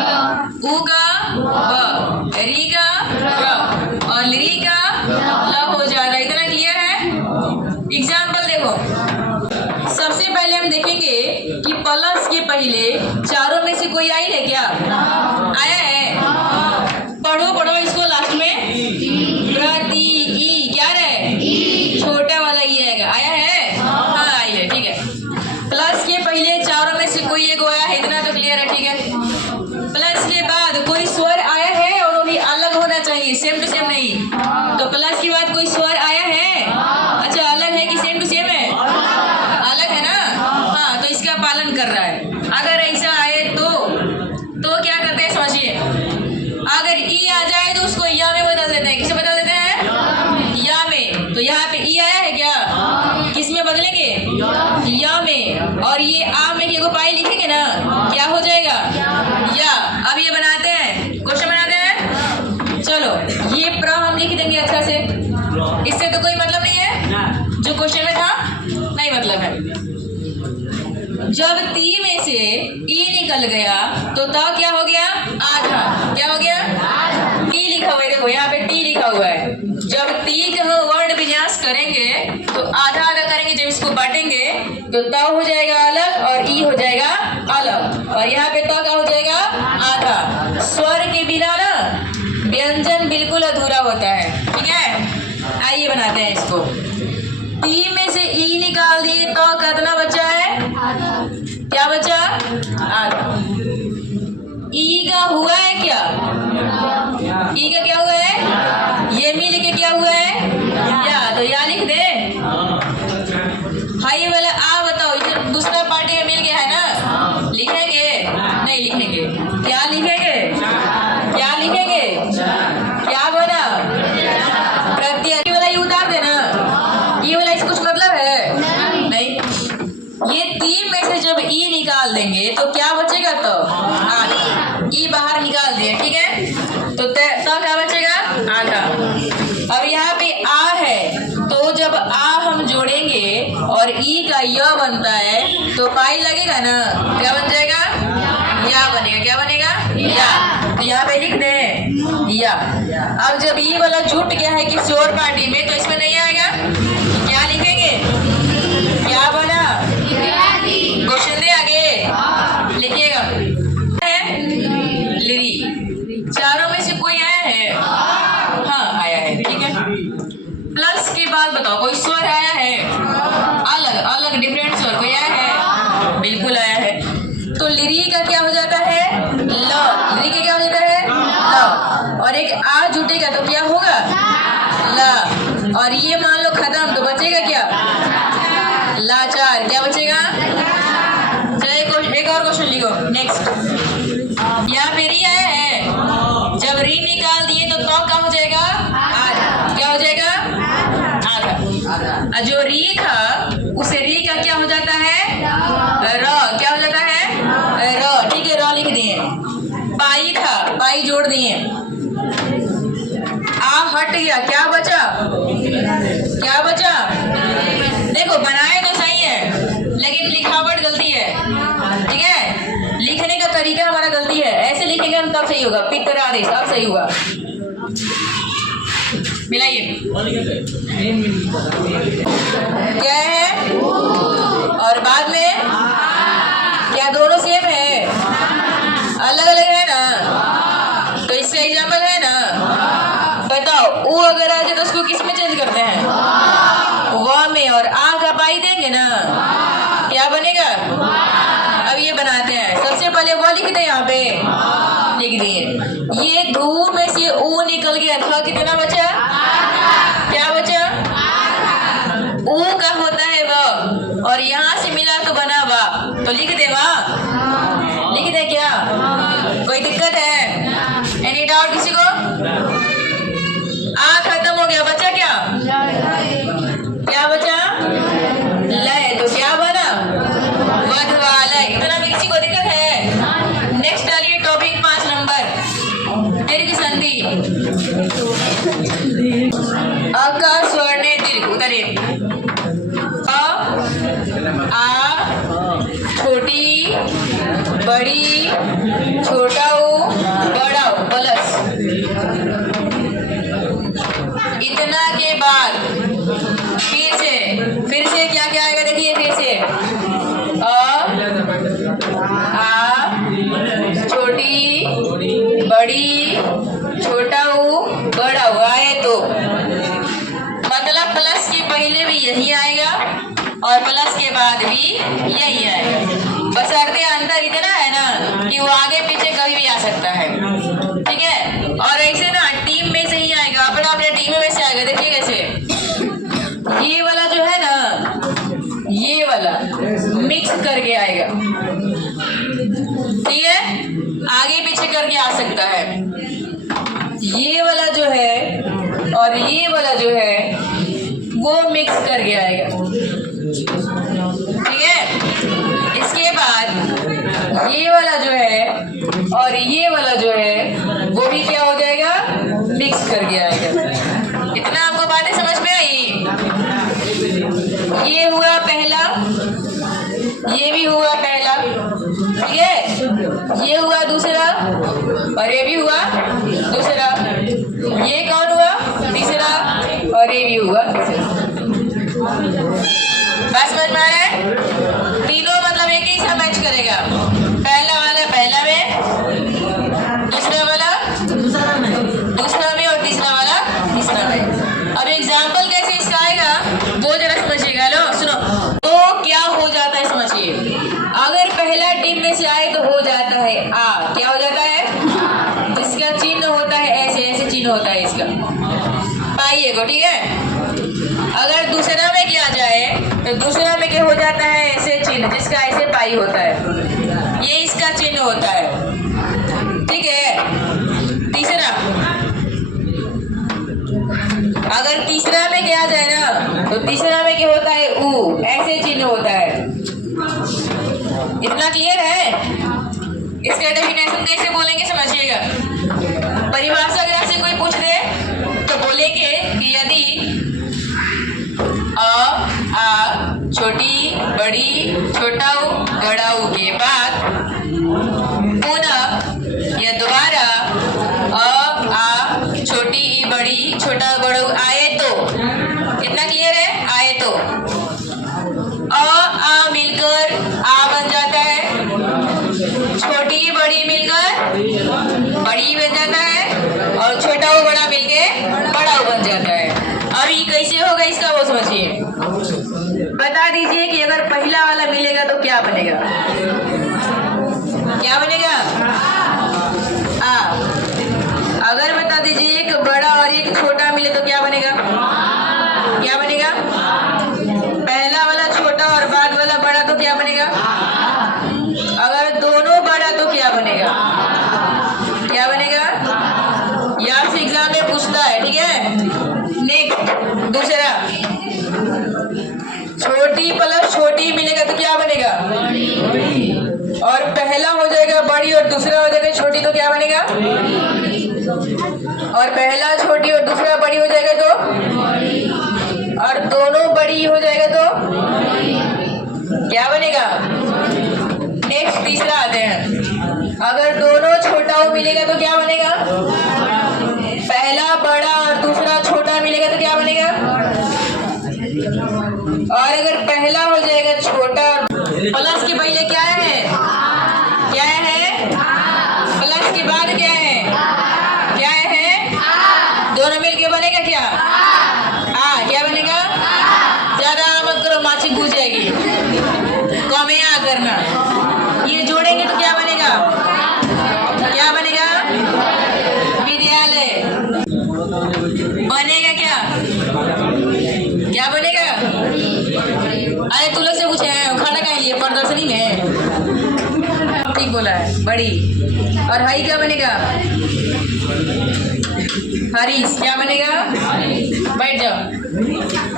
उ का ब, री का र और ली का ल हो जाएगा। इतना क्लियर है? एग्जाम्पल देखो, सबसे पहले हम देखेंगे कि प्लस के पहले चारों में से कोई आई है क्या? आया है? पढ़ो पढ़ो इसको लास्ट में। प्रति ई क्या रहे? छोटा वाला ई आएगा। आया है? हाँ आई है, ठीक है। प्लस के पहले चारों में से कोई एक आया है, इतना तो क्लियर है, ठीक है। प्लस के बाद कोई स्वर आया है और वो भी अलग होना चाहिए, सेम टू सेम नहीं। तो प्लस के बाद कोई स्वर आया है, अच्छा अलग है कि सेम टू सेम है? अलग है ना? हाँ, तो इसका पालन कर रहा है। अगर ऐसा आए तो क्या करते हैं समझिए। अगर ई आ जाए तो उसको या में बदल देते हैं। किसे बदल देते हैं? या में। तो यहाँ पे ई आया है क्या? किस में बदलेंगे? या में। और ये आ में की पाई लिखेंगे ना, क्या हो जाएगा? या। अब ये बनाते हैं, क्वेश्चन बनाते हैं। चलो ये प्र हम लिख देंगे अच्छा से, इससे तो कोई मतलब नहीं है, जो क्वेश्चन में था नहीं मतलब है। जब ती में से ई निकल गया तो ता क्या हो गया? आधा। क्या हो गया? टी लिखा हुआ है, देखो यहाँ पे टी लिखा हुआ है। जब ती का वर्ण विन्यास करेंगे तो आधा आधा करेंगे, जब इसको बांटेंगे तो ता हो जाएगा अलग और ई हो जाएगा अलग, और यहाँ पे ता का हो जाएगा आधा। स्वर के बिना ना व्यंजन बिल्कुल अधूरा होता है, ठीक है। आइए बनाते हैं इसको। टी में से ई निकाल दिए तो कितना बचा है? क्या बचा? आधा। ई का हुआ है क्या? ई का क्या हुआ है? ये मिल के क्या हुआ है? या। तो या लिख दे। हाई वाला आ बताओ, इधर दूसरा पार्टी में मिल गया है ना, लिखेंगे? नहीं लिखेंगे। क्या लिखेंगे? क्या लिखेंगे? क्या बना? प्रत्यय वाला ये उतार देना, ये वाला इसका कुछ मतलब है? नहीं। ये तीन में से जब ई निकाल देंगे तो क्या बचेगा? तो आधा। ई बाहर निकाल दिए, ठीक है। तो क्या बचेगा? आधा। अब यहाँ पे आ है, तो जब आ हम जोड़ेंगे और ई का य बनता है तो पाई लगेगा ना, क्या बन जाएगा? या बनेगा। क्या बनेगा? या। तो यहाँ पे लिख दे या। अब जब ई वाला छूट गया है किसी और पार्टी में तो इसमें नहीं आएगा, क्या लिखेंगे? क्या बना? क्वेश्चन दे आगे लिखिएगा। लिरी। चारों में से कोई आया है? हाँ आया है, ठीक है। प्लस के बाद बताओ कोई स्वर आया है? अलग अलग डिफरेंट स्वर कोई आया है? बिल्कुल आया है। तो लिरी का क्या हो जाता है? ल। लिरी का क्या हो जाता है? ल। और एक आ जुटेगा तो क्या होगा? ला। और ये मान लो खत्म तो बचेगा क्या? लाचार। क्या बचेगा? चलिए एक और क्वेश्चन लिखो। नेक्स्ट, यहाँ पे री आया है, जब री निकाल दिए तो क्या हो जाएगा? आधा। क्या हो जाएगा? आधा। जो री था उसे री का क्या हो जाता है? र। क्या हो जाता है? र, ठीक है। र लिख दिए। पाई था, पाई जोड़ दिए। आ हट गया, क्या बचा? क्या बचा? देखो बनाए तो सही है लेकिन लिखावट गलती है, ठीक है। लिखने का तरीका हमारा गलती है, ऐसे लिखेंगे हम तब सही होगा। पितरादेश अब सही होगा। मिलाइए। क्या है? और बाद में क्या दोनों सेम है? अलग अलग है ना, तो इससे एग्जाम्पल है ना। बताओ ऊ अगर आ जाए तो उसको किस में चेंज करते हैं? व में। और आ का पाई देंगे ना, क्या बनेगा? अब ये बनाते हैं। सबसे पहले वो लिख दे, यहाँ पे लिख दिए। ये धू में से ऊ निकल गया था, कितना बचा? क्या बचा? ऊ का होता है व, और यहाँ से मिला तो बना वा, तो लिख दे वा। लिख दे क्या? कोई दिक्कत है? एनी डाउट किसी को? आ खत्म हो गया, बचा क्या? क्या बचा? लय। तो क्या बना? वधवालय। इतना भी किसी को दिक्कत है? नेक्स्ट डालिए टॉपिक 5 नंबर, दीर्घ संधि। अ का स्वर्ण दीर्घ उतरिए। आ छोटी बड़ी छोटा ऊ बड़ी छोटा ऊ बड़ा ऊ आए तो मतलब प्लस के पहले भी यही आएगा और प्लस के बाद भी यही आएगा। बशर्ते अंतर इतना है ना कि वो आगे पीछे कभी भी आ सकता है, ठीक है। और ऐसे ना टीम में से ही आएगा, अपना अपने टीम में से आएगा। देखिए कैसे ये वाला जो है ना, ये वाला मिक्स करके आएगा, ठीक है, आगे पीछे करके आ सकता है। ये वाला जो है और ये वाला जो है वो मिक्स करके आएगा, ठीक है। इसके बाद ये वाला जो है और ये वाला जो है वो भी क्या हो जाएगा, मिक्स करके आएगा। इतना आपको बातें समझ में आई? ये हुआ पहला, ये भी हुआ पहला, ठीक है। ये हुआ दूसरा और ये भी हुआ दूसरा। ये कौन हुआ, तीसरा, और ये भी हुआ तीसरा। बस समझ में आ रहा है? तीनों मतलब एक ही सा मैच करेगा, पहला वाला पहला में, दूसरा वाला दूसरा में और तीसरा वाला तीसरा में। अब एग्जाम्पल कैसे इसका आएगा वो जरा समझिएगा। लो सुनो, तो क्या हो जाता है समझिए। अगर पहला टीम में से आए तो हो जाता है आ, क्या हो जाता है, इसका चिन्ह होता है ऐसे, ऐसे चिन्ह होता है इसका, पाइए को, ठीक है। अगर दूसरा में क्या जाए तो दूसरा में क्या हो जाता है, ऐसे चिन्ह, जिसका ऐसे पाई होता है, ये इसका चिन्ह होता है, ठीक है। तीसरा, अगर तीसरा में क्या जाए ना तो तीसरा में क्या होता है, ऊ, ऐसे चिन्ह होता है। इतना क्लियर है? इसका डेफिनेशन कैसे बोलेंगे समझिएगा। परिभाषा अगर आपसे कोई पूछ दे तो बोलेंगे कि यदि आ छोटी बड़ी छोटा ऊ बड़ा ऊ के बाद पुनः या दोबारा आ छोटी ई बड़ी छोटा बड़ा आए तो, इतना क्लियर है? आए तो आ मिलकर आ बन जाता है, छोटी बड़ी मिलकर बड़ी बन जाता है और छोटा वो बड़ा मिलके बड़ा बन जाता है। अब ये कैसे होगा इसका वो समझिए। बता दीजिए कि अगर पहला वाला मिलेगा तो क्या बनेगा, क्या बनेगा, आ। अगर बता दीजिए एक बड़ा और एक छोटा मिले तो क्या बनेगा, क्या बनेगा, पहला वाला छोटा और बाद वाला बड़ा तो क्या बनेगा, अगर दोनों बड़ा तो क्या बनेगा, क्या बनेगा। ये आपसे एग्जाम में पूछता है, ठीक है। नेक्स्ट, दूसरा, छोटी प्लस छोटी मिलेगा तो क्या बनेगा, और पहला हो जाएगा बड़ी और दूसरा हो जाएगा छोटी तो क्या बनेगा, और पहला छोटी और दूसरा बड़ी हो जाएगा तो, और दोनों बड़ी हो जाएगा तो क्या बनेगा। नेक्स्ट, तीसरा आते हैं। अगर दोनों छोटा हो मिलेगा तो क्या बनेगा, पहला बड़ा और दूसरा छोटा मिलेगा तो क्या बनेगा, और अगर पहला हो जाएगा छोटा प्लस के पहले क्या है, क्या है, प्लस के बाद क्या है, क्या है, दोनों मिलके बनेगा क्या, क्या बनेगा। ज्यादा मत करो, माछी घुस जाएगी, कमे आ करना। ये जोड़ेंगे तो क्या बनेगा, क्या बनेगा, विद्यालय बनेगा, क्या क्या बनेगा। अरे तू लोग से पूछे हैं खाना खाए लिए प्रदर्शनी में, ठीक बोला है, बड़ी। और हरी क्या बनेगा, हरीश क्या बनेगा, बैठ जाओ।